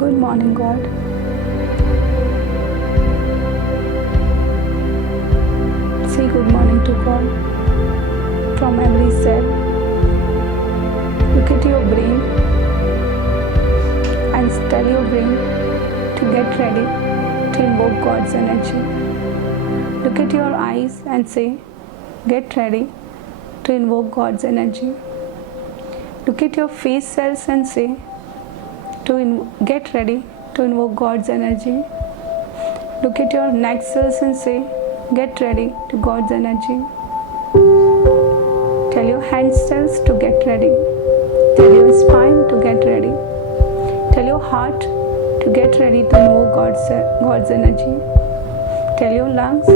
Good morning, God. Say good morning to God from every cell. Look at your brain and tell your brain to get ready to invoke God's energy. Look at your eyes and say, get ready to invoke God's energy. Look at your face cells and say, get ready to invoke God's energy. Look at your neck cells and say, get ready to God's energy. Tell your hand cells to get ready. Tell your spine to get ready. Tell your heart to get ready to invoke God's energy. Tell your lungs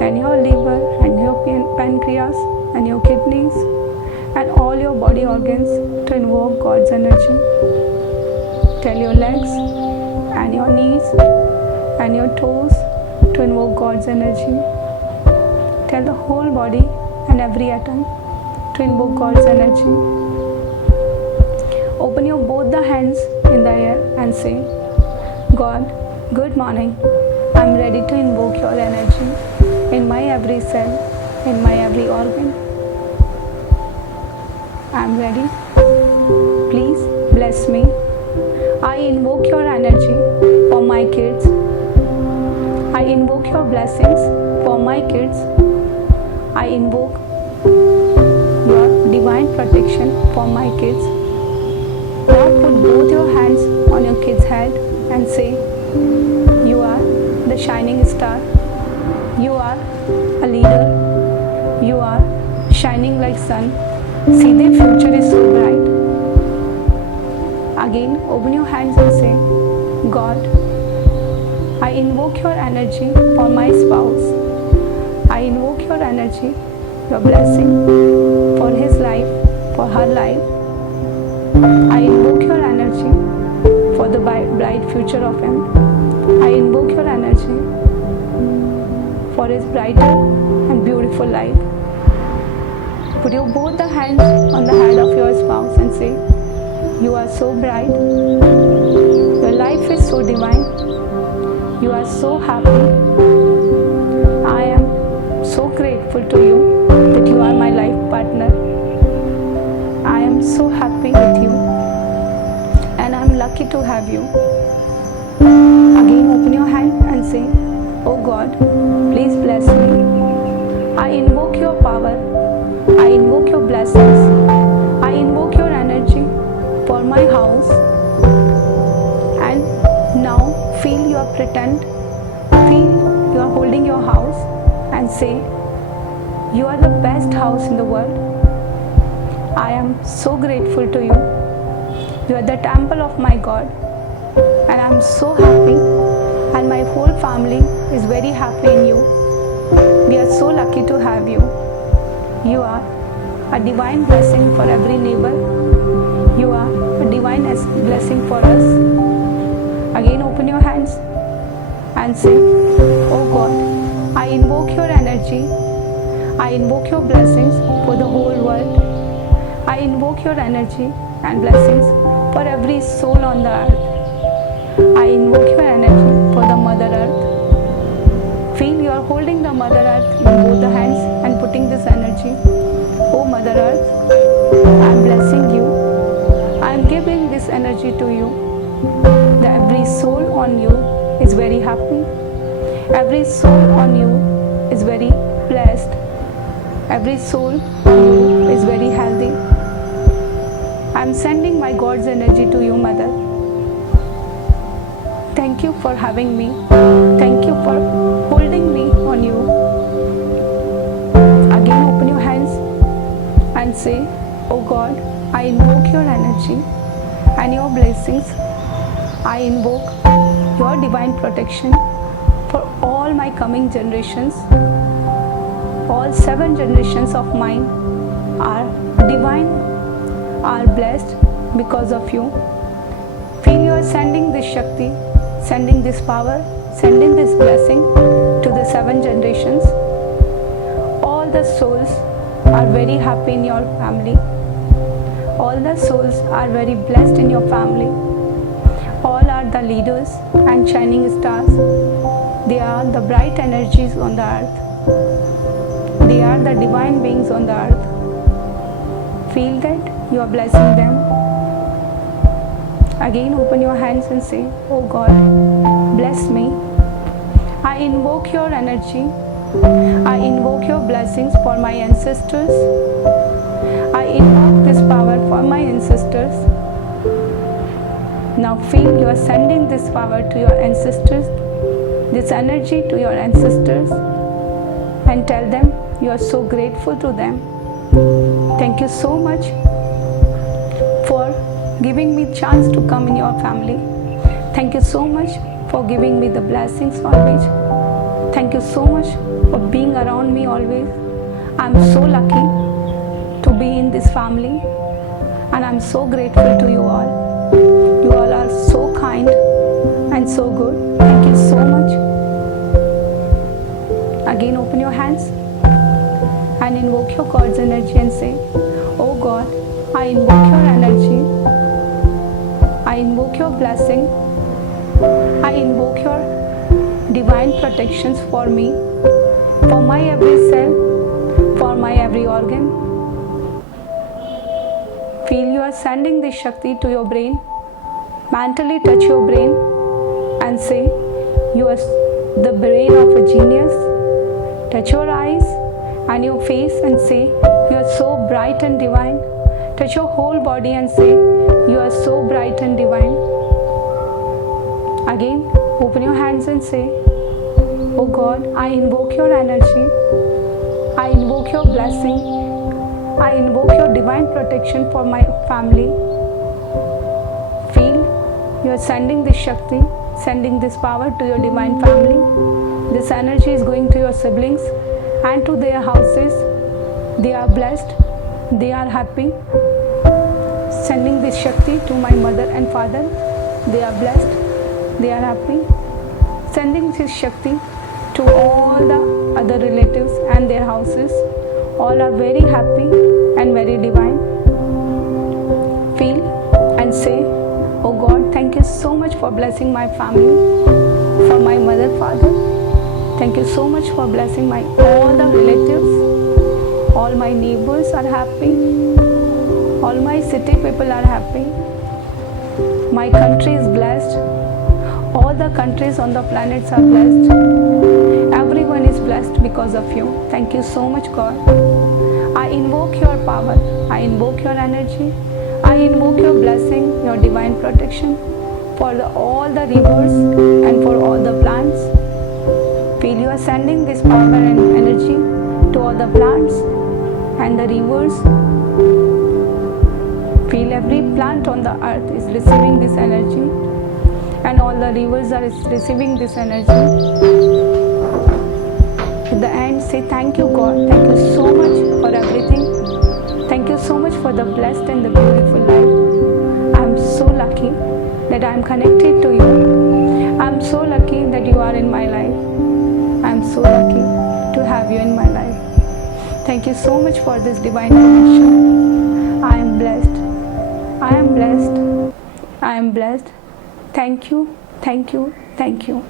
and your liver and your pancreas and your kidneys and all your body organs to invoke God's energy. Tell your legs and your knees and your toes to invoke God's energy. Tell the whole body and every atom to invoke God's energy. Open your both the hands in the air and say, God, good morning. I'm ready to invoke your energy in my every cell, in my every organ. I'm ready. Please bless me. I invoke your energy for my kids. I invoke your blessings for my kids. I invoke your divine protection for my kids. Now put both your hands on your kid's head and say, you are the shining star. You are a leader. You are shining like sun. See, their future is so bright. Again, open your hands and say, God, I invoke your energy for my spouse. I invoke your energy, your blessing for his life, for her life. I invoke your energy for the bright future of him. I invoke your energy for his brighter and beautiful life. Put your both the hands on the head of your spouse and say, you are so bright. Your life is so divine. You are so happy. I am so grateful to you that you are my life partner. I am so happy with you and I am lucky to have you. Again, open your hand and say, oh God, please bless me. I invoke your power. I invoke your blessings. I invoke your energy for my house. And now feel your pretend. Feel you are holding your house and say, you are the best house in the world. I am so grateful to you. You are the temple of my God. And I am so happy. And my whole family is very happy in you. We are so lucky to have you. You are a divine blessing for every neighbor. You are a divine blessing for us. Again, open your hands and say, oh God, I invoke your energy. I invoke your blessings for the whole world. I invoke your energy and blessings for every soul on the earth. I invoke your energy for the Mother Earth. Feel you are holding the Mother Earth in both the hands and putting this energy. Oh Mother Earth, I am blessing you. I am giving this energy to you. That every soul on you is very happy. Every soul on you is very blessed. Every soul on you is very healthy. I am sending my God's energy to you, Mother. Thank you for having me. Thank you for holding me on you. Again, open your hands and say, oh God, I invoke your energy and your blessings. I invoke your divine protection for all my coming generations. All 7 generations of mine are divine, are blessed because of you. Feel you are sending this Shakti, sending this power, sending this blessing to the 7 generations. All the souls are very happy in your family. All the souls are very blessed in your family. are the leaders and shining stars. They are the bright energies on the earth. They are the divine beings on the earth. Feel that you are blessing them. Again, open your hands and say, Oh God, bless me. I invoke your energy. I invoke your blessings for my ancestors. I invoke this power for my ancestors. Now feel you are sending this power to your ancestors, this energy to your ancestors, and tell them you are so grateful to them. Thank you so much for giving me chance to come in your family. Thank you so much for giving me the blessings always. Thank you so much for being around me always. I'm so lucky to be in this family, and I'm so grateful to you all. You all are so kind and so good. Thank you so much. Again, open your hands and invoke your God's energy and say, Oh God, I invoke your energy. I invoke your blessing. I invoke your divine protections for me, for my every cell, for my every organ. Feel you are sending this Shakti to your brain. Mentally touch your brain and say, you are the brain of a genius. Touch your eyes and your face and say, you are so bright and divine. Touch your whole body and say, you are so bright and divine. Again, open your hands and say, Oh God, I invoke your energy. I invoke your blessing. I invoke your divine protection for my family. Feel you are sending this Shakti, sending this power to your divine family. This energy is going to your siblings and to their houses. They are blessed. They are happy. Sending this Shakti to my mother and father. They are blessed. They are happy. Sending this Shakti to all the other relatives and their houses. All are very happy and very divine. Feel and say, Oh God, thank you so much for blessing my family, for my mother, father. Thank you so much for blessing all the relatives. All my neighbors are happy. All my city people are happy. My country is blessed. All the countries on the planets are blessed. Everyone is blessed because of you. Thank you so much, God. I invoke your power. I invoke your energy. I invoke your blessing, your divine protection for all the rivers and for all the plants. Feel you are sending this power and energy to all the plants and the rivers. Feel every plant on the earth is receiving this energy, and all the rivers are receiving this energy. At the end, say thank you, God. Thank you so much for everything. Thank you so much for the blessed and the beautiful life. I am so lucky that I am connected to you. I am so lucky that you are in my life. I am so lucky to have you in my life. Thank you so much for this divine connection. I am blessed. I am blessed. I am blessed. Thank you. Thank you. Thank you.